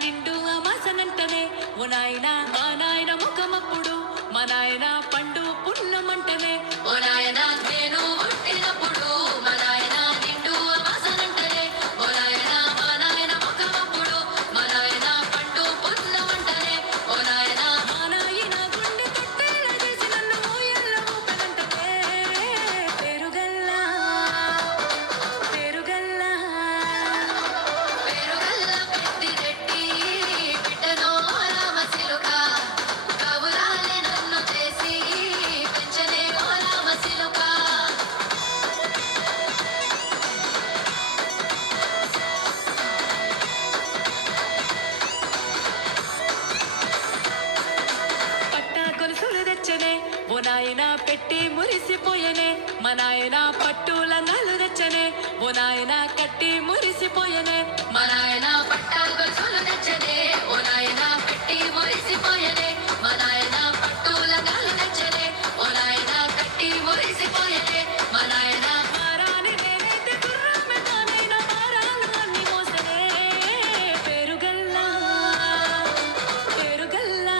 నిండు అమాసనంటనే ఓ నాయన మా నాయన ముఖమప్పుడు మా నాయన పండు పున్నమంటనే ఓ నాయన నేను పుట్టినప్పుడు మా నాయన నిండు అమాసనంటనే ఓ నాయన మా నాయన ముఖమప్పుడు మా నాయన పండు పున్నమంటనే ఓ నాయన మా నాయన గుండె తట్టేలా చేసి నన్ను ఊయల్లో ఊపనంటనే పేరుగల్లా పేరుగల్లా పేరుగల్లా పెద్దిరెడ్డి బిడ్డనో రామచిలుక కబురాలే నన్ను చేసి పెంచనే ఓ రామచిలుక పట్టా గొలుసులు తెచ్చనే ఓ నాయన పెట్టి మురిసిపోయనే మా నాయన పట్టు లంగాలు తెచ్చనే ఓ నాయన కట్టి మురిసిపోయనే మా నాయన పట్టా గొలుసులు తెచ్చనే ఓ నాయన పెట్టి మురిసిపోయనే మా నాయన పట్టు లంగాలు తెచ్చనే ఓ నాయన కట్టి మురిసిపోయనే మా నాయన మారాని నేనైతే గుర్రమే నాయన మారాలు అన్ని మోసనే పేరుగల్లా పేరుగల్లా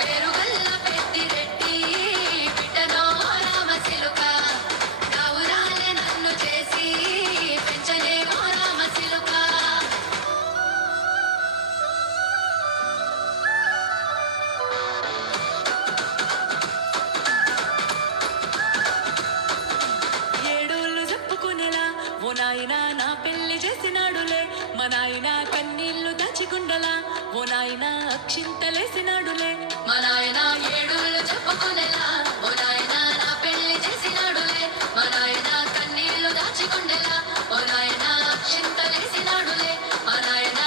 పేరుగల్లా పెద్దిరెడ్డి బిడ్డనో రామచిలుక కబురాలే నన్ను చేసి పెంచనే ఓ రామచిలుక ఏడోళ్ళు చెప్పుకునేలా ఓ నాయన నా పెళ్లి చేసినాడులే మా నాయన కన్నీళ్లు దాచిగుండలా ఓ నాయన అక్షింతలేసినాడులే మా నాయన ఏడోళ్ళు చెప్పుకునేలా ఓ నాయన నా పెళ్లి చేసినాడులే మా నాయన కన్నీళ్లు దాచిగుండెలా ఓ నాయన అక్షింతలేసినాడులే మా నాయన